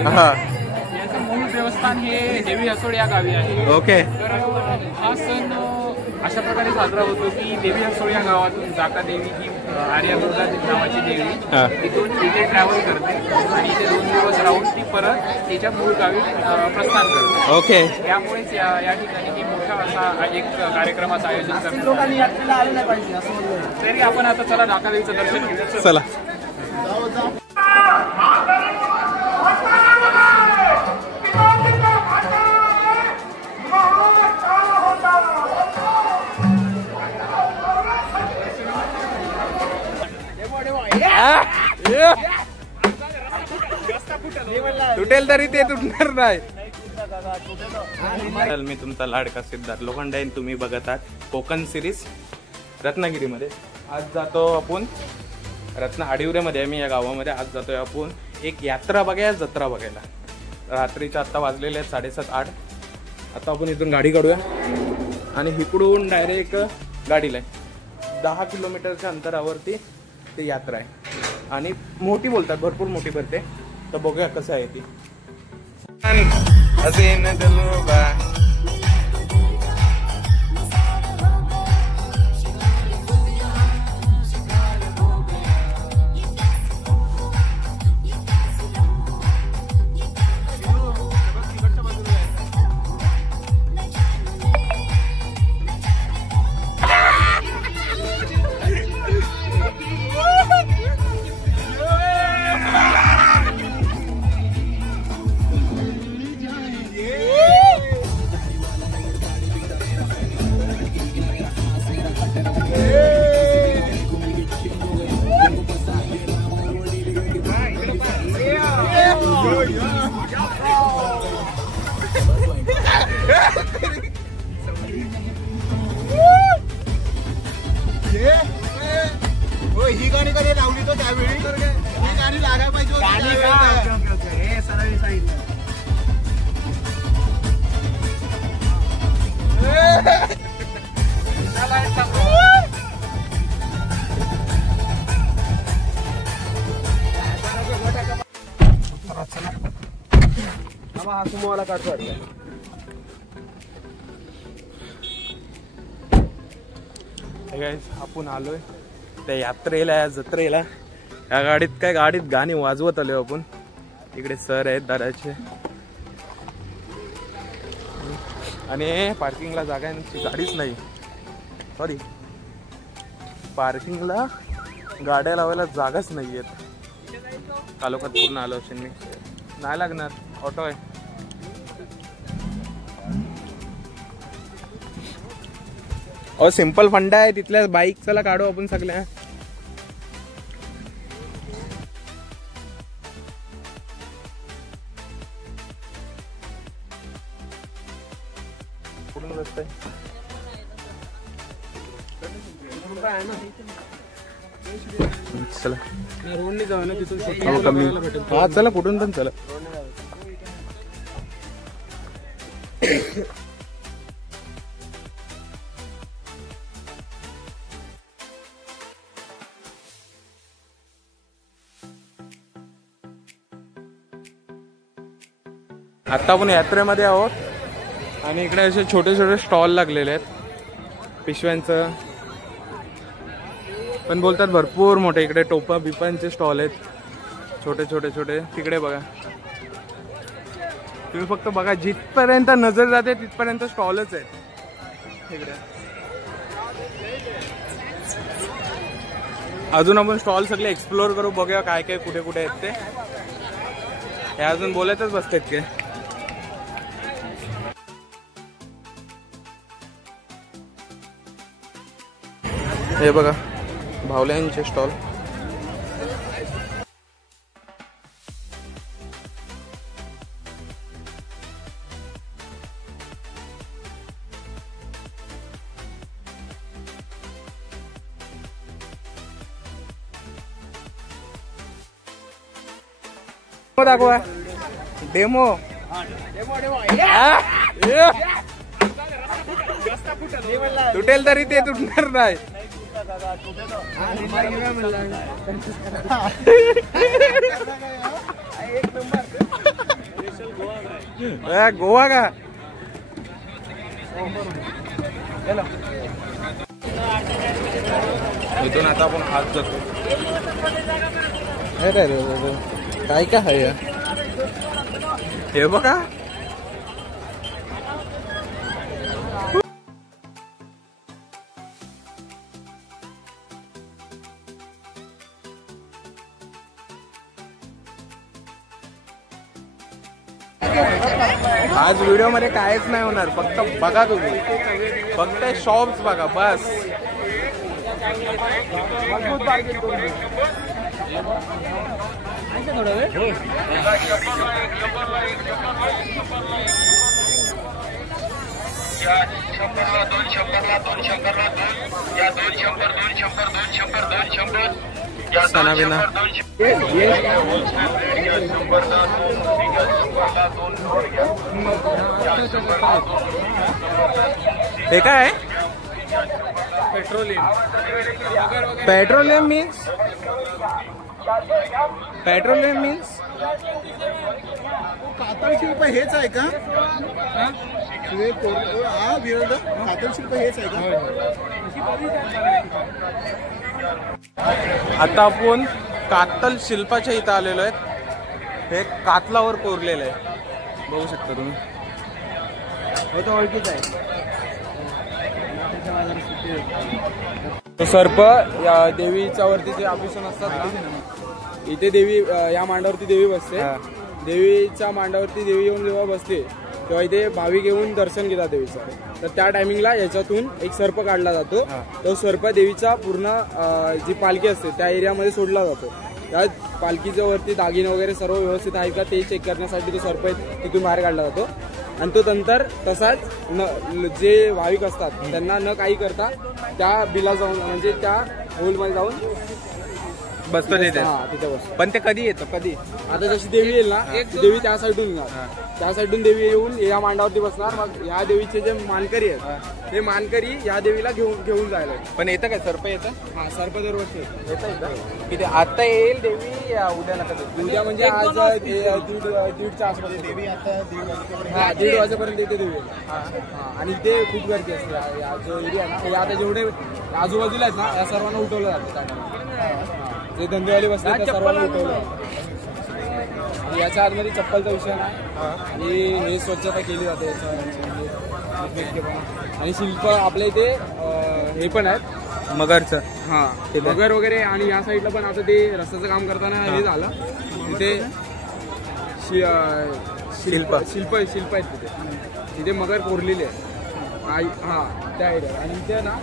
याचं मूळ देवस्थान हे देवी हसोड या गावी आहे. ओके. तर हा सण अशा प्रकारे साजरा होतो की देवी हसोड या गावातून जाका देवी ही आर्यदुर्गा नावाची देवी तिथून इथे ट्रॅव्हल करते आणि इथे 2 दिवस राहून ती परत तिच्या मूळ गावी प्रस्थान करते. ओके. त्यामुळेच या ठिकाणी ही मोठा असा एक कार्यक्रमाचं आयोजन करतो. तरी आपण आता चला जाका देवीचं दर्शन घेऊया. चला. तुटेल तरी ते तुटणार नाही. मी तुमचा लाडका सिद्धार्थ लोखंडे, तुम्ही बघत आहात कोकण सिरीज रत्नागिरीमध्ये. आज जातो आपण आडिवरेमध्ये आहे मी या गावामध्ये. आज जातोय आपण एक यात्रा बघायला, जत्रा बघायला. रात्रीच्या आत्ता वाजलेले आहेत 7:30-8. आता आपण इथून गाडी काढूया आणि इकडून डायरेक्ट गाडीला 10 किलोमीटरच्या अंतरावरती ती यात्रा आहे आणि मोठी बोलतात, भरपूर मोठी भरते. तर बघूया कसं आहे ती. ही गाणी कधी लावली तो त्यावेळी ही गाणी लागायला पाहिजे. हा सुमोवाला काढतो. आपण आलोय त्या यात्रेला, या जत्रेला. या गाडीत गाणी वाजवत आलोय आपण. इकडे सर आहेत दादाचे आणि पार्किंगला जागा आहे, गाडीच नाही. सॉरी, पार्किंगला गाड्या लावायला जागाच नाही आहेत. तालुक्यात पूर्ण आलो असेल मी. नाही लागणार, ऑटो आहे. सिंपल फंडा आहे तिथल्या बाईक. चला काढू आपण सगळ्या. कुठून रस्ता आहे? चला रोडने जाऊ ना तिथून. हा चला, कुठून पण चला. आता आपण यात्रेमध्ये आहोत आणि इकडे असे छोटे छोटे स्टॉल लागलेले आहेत पिशव्यांचं. पण बोलतात भरपूर मोठे. इकडे टोपा बिपांचे स्टॉल आहेत, छोटे छोटे छोटे. तिकडे बघा, तुम्ही फक्त बघा, जिथपर्यंत नजर जाते तिथपर्यंत स्टॉलच आहेत इकडे. अजून आपण स्टॉल सगळे एक्सप्लोर करू, बघूया काय काय कुठे कुठे आहेत ते. हे अजून बोलतच बसतात की. हे बघा भावल्यांचे स्टॉल. दाखवा डेमो. तुटेल तरी ते तुटणार नाही. एक नंबर. गोवा का इथून आता आपण हात जातो. काय काय आहे हे बघा. आज व्हिडिओ मध्ये कायच नाही होणार, फक्त बघा तुम्ही, फक्त शॉप्स बघा बस. हे काय पेट्रोलियम? पेट्रोलियम मीन्स कातळ शिल्प हेच आहे का? हा विरोध कातळ शिल्प हेच आहे का? आता आपण कातल शिल्पाच्या इथं आलेलो आहेत. हे कातलावर कोरलेलं आहे, बघू शकता तुम्ही. ओळखीच आहे. सर्प या देवीच्या वरती जे आभूषण असतात, इथे देवी या मांडावरती देवी बसते. देवीच्या मांडावरती देवी येऊन जेव्हा बसते तेव्हा इथे भाविक येऊन दर्शन घेतात देवीचं. तर त्या टायमिंगला याच्यातून एक सर्प काढला जातो. तो सर्प देवीचा पूर्ण जी पालखी असते त्या एरियामध्ये सोडला जातो. त्या पालखीच्या वरती दागिने वगैरे सर्व व्यवस्थित आहे का ते चेक करण्यासाठी तो सर्प तिथून बाहेर काढला जातो. आणि तो नंतर तसाच जे भाविक असतात त्यांना न काही करता त्या बिला जाऊन म्हणजे त्या होलमध्ये जाऊन बसतो तिथे. तिथे बसतो. पण ते कधी येतं? कधी आता जशी देवी येईल ना, देवी त्या साईडून येणार, त्या साईडून देवी येऊन या मांडावरती बसणार. मग या देवीचे जे मानकरी आहेत ते मानकरी या देवीला घेऊन जायला. पण येतं काय सर्प? येतं. हा, सर्प दरवर्षी येतं. किती आता येईल देवी? उद्याला कधी? उद्या म्हणजे आज दीडच्या आसपास देवी आता 1:30 वाजेपर्यंत इथे देवी. आणि इथे खूप गर्दी असते. या जो एरिया ना, आता जेवढे आजूबाजूला आहेत ना, या सर्वांना उठवलं जातं. जे धंदेवाले बसतात त्या सर्वांना उठवलं. याच्या आतमध्ये चप्पलचा विषय नाही. आणि हे स्वच्छता केली जाते आणि शिल्प आपल्या इथे हे पण आहेत मगरचं. हा, मगर वगैरे. आणि या साईडला पण आता ते रस्त्याचं काम करताना हे झालं. तिथे शिल्प आहेत तिथे मगर कोरलेले आहे. हा, त्या एरिया. आणि इथे ना,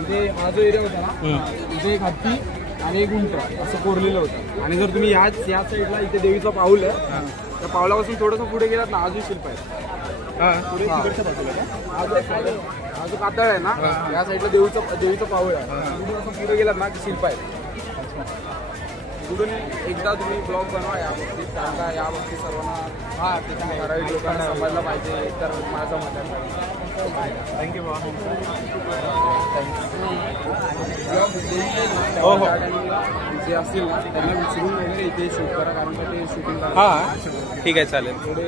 इथे हा जो एरिया होता ना, इथे एक हत्ती आणि एक उंट असं कोरलेलं होतं. आणि जर तुम्ही या साईडला इथे देवीचं पाऊल आहे, त्या पावलापासून थोडंसं पुढे गेलात ना, अजून शिल्प आहे. हा जो कातळ आहे ना, या साईडला देवीचं पाऊल आहे. असं पुढे गेलात ना, शिल्प आहे. कुठून एकदा तुम्ही ब्लॉग बनवा या बाबतीत, सांगा या बाबतीत सर्वांना. ठराविक लोकांना समजलं पाहिजे. तर माझं मत आहे. थँक्यू बा. हो हो, जे असतील ना त्यांना विचारून वगैरे इथे शूट करा, कारण का ते शूटिंग. हा ठीक आहे, चालेल. थोडे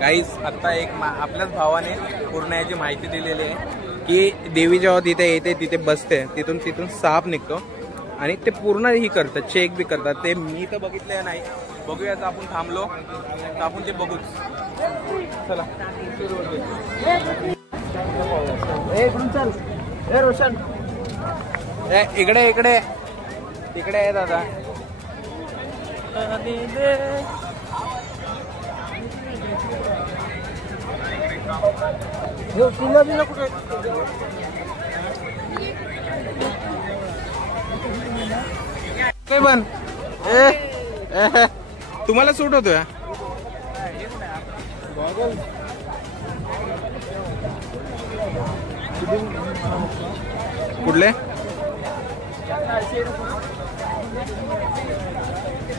काहीच आता एक आपल्याच भावाने पूर्ण याची माहिती दिलेली आहे की देवी जेव्हा तिथे येते तिथे बसते, तिथून साप निघतो आणि ते पूर्ण ही करतात, चेक बी करतात. ते मी तर बघितले नाही. बघूयाच, आपण थांबलो तर आपण ते बघूच. चला चल. ए रोशन, इकडे तिकडे आहे दादा. काय पण तुम्हाला सूट होतोय?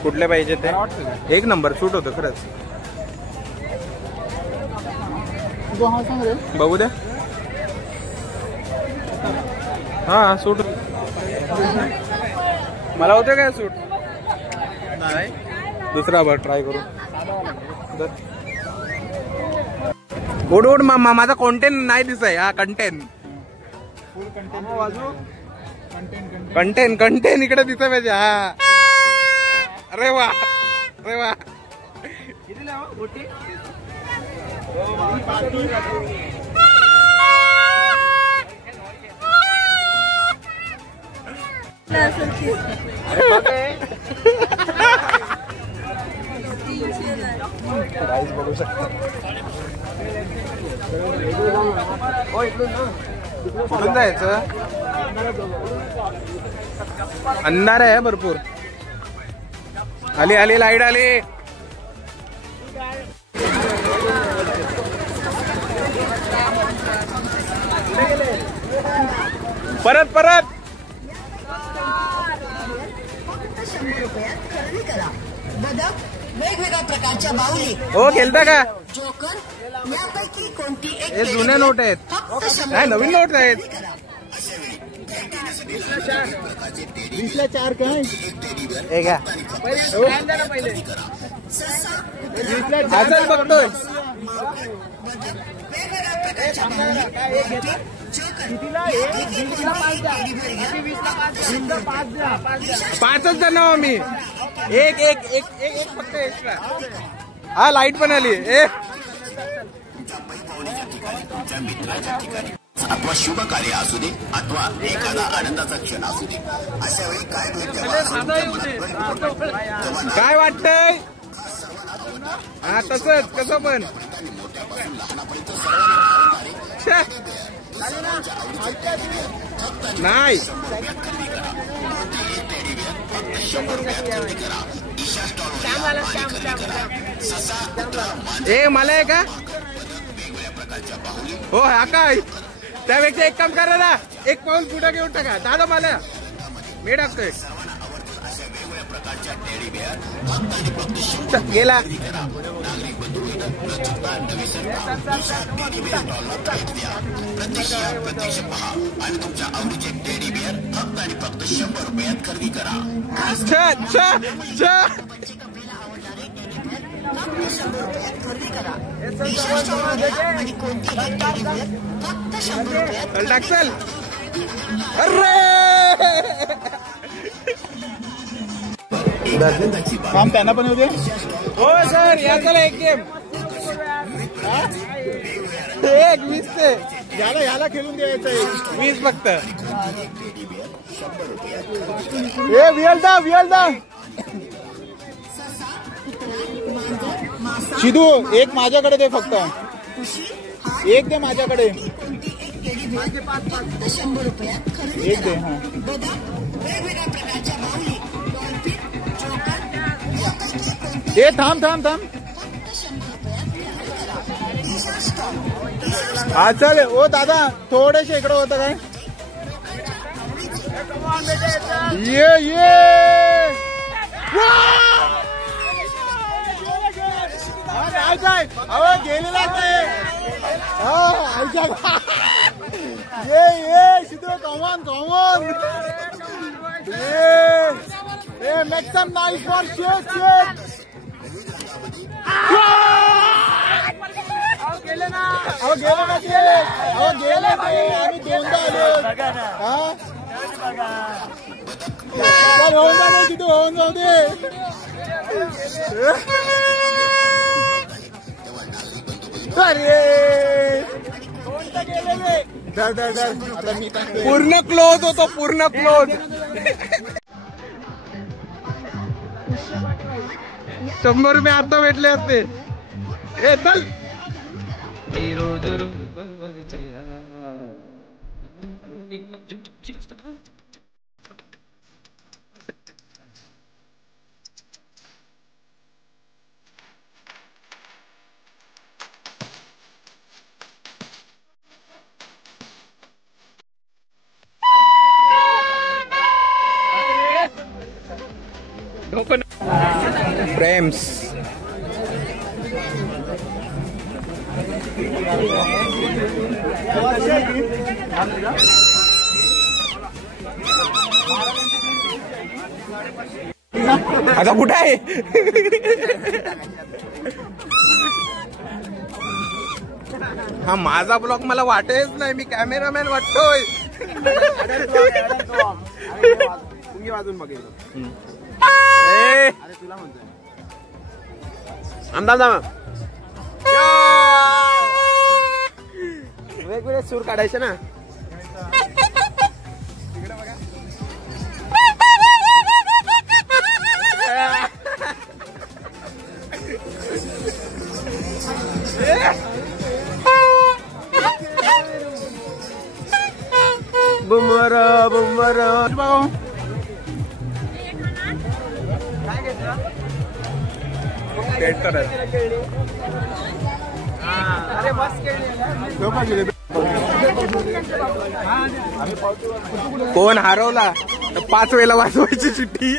कुठले पाहिजे ते? एक नंबर सूट होतं खरंच. बघू द्या. हा सूट मला होते काय सूट? नाही, दुसरा बघ ट्राय करू. ओढ ओढ मामा, माझा कंटेंट नाही दिसाय. हा कंटेंट कंटेंट इकडे दिसाय पाहिजे. हा अरे वा अरे वा. राईस बघू शकता. कुठून जायचं? अंधार आहे भरपूर. आली आली लाईट आली. परत परत वेगवेगळ्या प्रकारच्या बाहुली. हो खेळता का? जोकर यापैकी कोणती एक हे जुने नोट आहेत. काय नवीन नोट आहेत? 20ला 4 काय? हे घ्या. असंच बघतोय. पाचच जण आहो मी. एक एक एक एक फक्त एक्स्ट्रा. हा लाईट पण आली. अथवा शुभ कार्य असू दे अथवा एखादा आनंदाचा क्षण असू दे, अशा वेळी काय वाटतंय? हा तसंच कसं पण नाही. ए मला आहे का? हो हा काय? त्यापेक्षा एक काम करा ना, एक पाऊल पुढे घेऊन टाका. दादा मला मी टाकतोय. गेला. आणि तुमच्या आवडीचे टेडी बिअर फक्त आणि फक्त 100 रुपयात खरेदी करा. टाकसल. अरे काम त्यांना पण होते. हो सर या चला एक गेम. एक 20 ते याला खेळून द्यायचं 20 फक्त. ए वियलदा शिदू एक माझ्याकडे दे. फक्त एक दे माझ्याकडे. एक दे. हा ए थांब. हा चल. ओ दादा थोडेसे इकडं होतं काय? ये काय अहो गेलेलाच नाही. ये शिदू कॉमन ये मेक सम नाइस फॉर शेट. गेले ना ते. आम्ही दोनदा आलो. होऊन जाऊ दे तिथं. होऊन जाऊ दे. अरे आता मी पूर्ण क्लोज होतो. पूर्ण क्लोज. 100 रुपये आता भेटले असते. ए चल. फ्रेम्स आता कुठं आहे? हा माझा ब्लॉग मला वाटेच नाही, मी कॅमेरामॅन वाटतोय. तुम्ही वाजून बघितलं तुला म्हणतोय वेगवेगळे सूर काढायचे ना. बुमर बुमर कोण हरवला 5 वेळेला वाजवायची चिठ्ठी.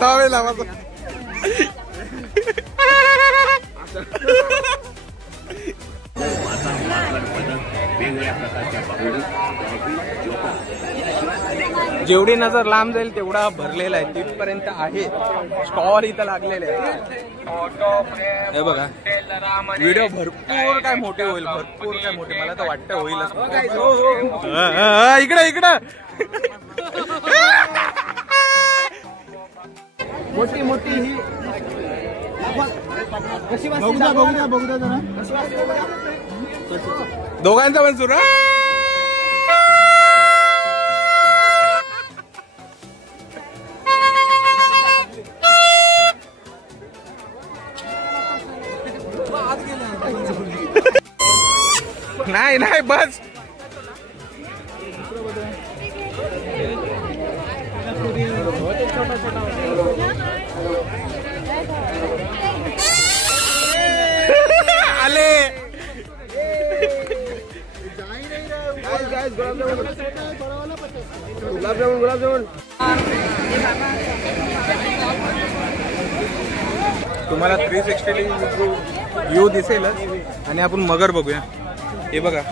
6 वेळेला वाजव. जेवढी नजर लांब जाईल तेवढा भरलेला आहे, तिथपर्यंत आहे. स्टॉल इथं लागलेले आहे. हे बघा व्हिडिओ भरपूर काय मोठे होईल, भरपूर काय मोठे. मला तर वाटतं होईलच. इकडे इकडं मोठी मोठी ही दोघांचा पण सुरू. नाही नाही बस. आले गुलाबजामुन गुलाबजामुन. तुम्हाला 360 व्ह्यू दिसेलच. आणि आपण मगर बघूया. हे बघा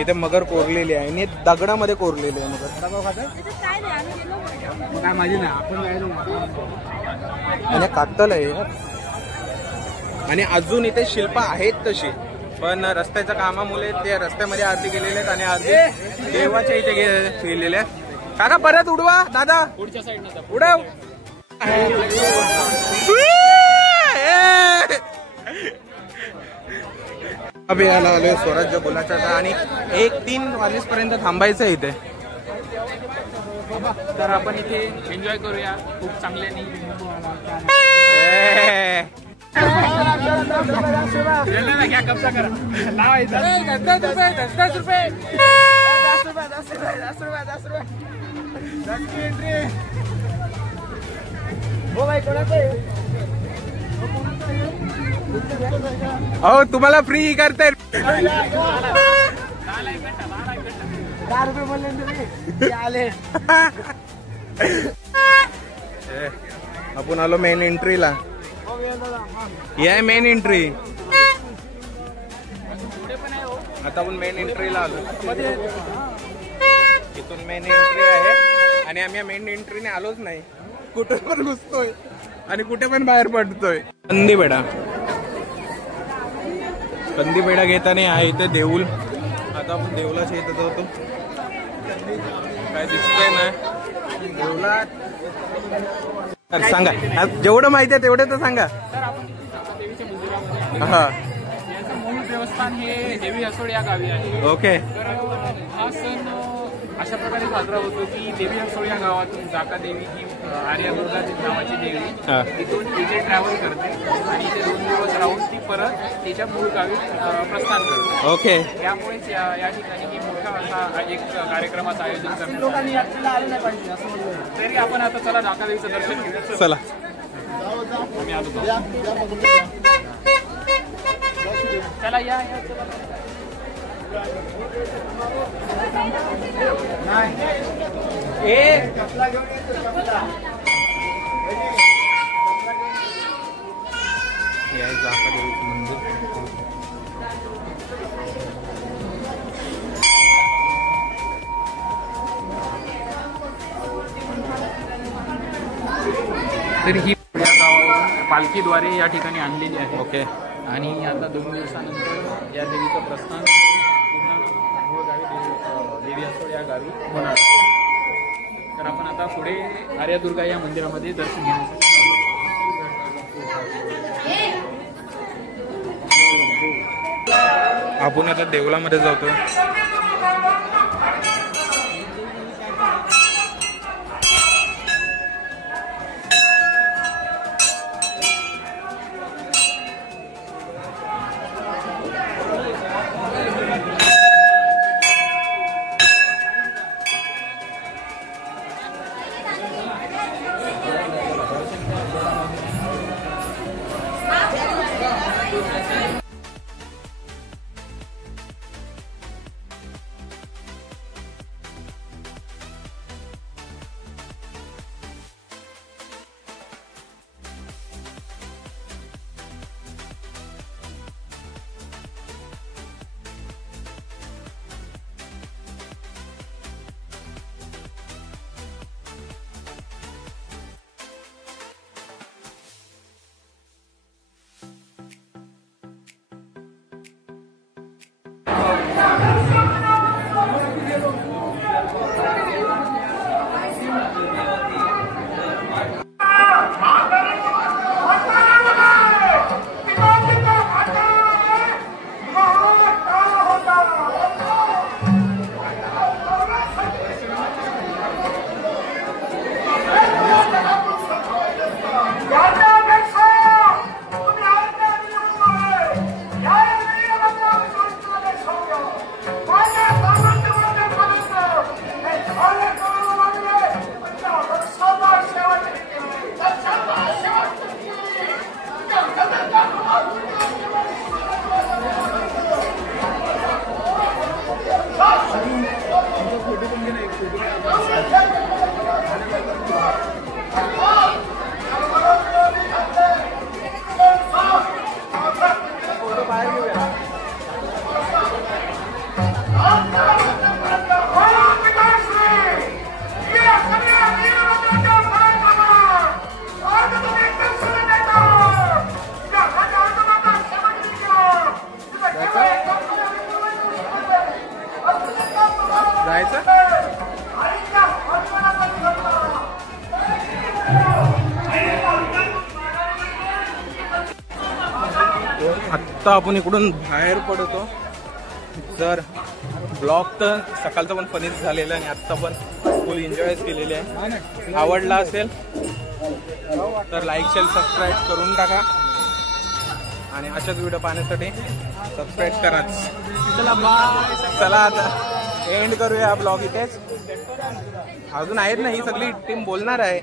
इथे मगर कोरलेली आहे आणि दगडामध्ये कोरलेली आहे मगर. काय माझी नाही आपण आणि कातल आहे. आणि अजून इथे शिल्प आहेत तशी, पण रस्त्याच्या कामामुळे ते रस्त्यामध्ये आरती गेलेले आहेत आणि आरती देवाच्या इथे गेलेले आहेत. काका परत उडवा दादा, पुढच्या साईडनं उडव. अभि याला आलोय स्वराज्य बोलाचा आणि 1-3 वाजेपर्यंत थांबायचं इथे. तर आपण इथे एन्जॉय करूया खूप चांगल्याने. घ्या कब्जा करा. लावायचा 10 रुपये. हो तुम्हाला फ्री करते. 10 रुपये बोलले आले. आपण आलो मेन एंट्रीला. या मेन एंट्री. आता आपण मेन एंट्रीला आलो. इथून मेन एंट्री आहे आणि आम्ही मेन एंट्रीने आलोच नाही. कुठे पण घुसतोय आणि कुठे पण बाहेर पडतोय. कंदीपेढा कंदीपेढा घेताना आहे इथे देऊळ. आता आपण देऊळाच्या इथं जातो. काय दिसतंय ना देऊळात. सांगा जेवढं माहिती आहे तेवढं तर सांगा. तर आपण देवीच्या मंदिरामध्ये हा याचं मूळ देवस्थान हे देवी हसोड या गावी आहे. ओके. तर हा सण अशा प्रकारे साजरा होतो की देवी हसोड या गावातून जाका देवी ही आर्यादुर्गा नावाची देवी तिथून इथे ट्रॅव्हल करते आणि इथे 2 दिवस राहून ती परत तिच्या मूळ गावी प्रस्थान करते. ओके. त्यामुळेच या ठिकाणी ही मोठा असा एक कार्यक्रमाचं आयोजन करण्यात तरी आपण आता चला जाका देवीचं दर्शन घेऊया. चला मी आलो. चला या चला. जाका देवीचं मंदिर. तरी ही या गावावरून पालखीद्वारे या ठिकाणी आणलेली आहे. ओके. आणि आता 2 दिवसानंतर या देवीचं प्रस्थान पूर्ण मूळ गावी देवी असोड या गावी होणार. तर आपण आता पुढे आर्यादुर्गा या मंदिरामध्ये दर्शन घेण्यासाठी आपण आता देवळामध्ये जातो. आत्ता आपण इकडून बाहेर पडतो. तर ब्लॉग तर सकाळचं पण फनीच झालेलं आणि आत्ता पण फुल एन्जॉयच केलेले आहे. आवडला असेल तर लाईक शेअर सबस्क्राईब करून टाका आणि अशाच व्हिडिओ पाहण्यासाठी सबस्क्राईब कराच. चला बाय. चला आता एंड करूया ब्लॉग इथेच. अजून आहेत ना, ही सगळी टीम बोलणार आहे.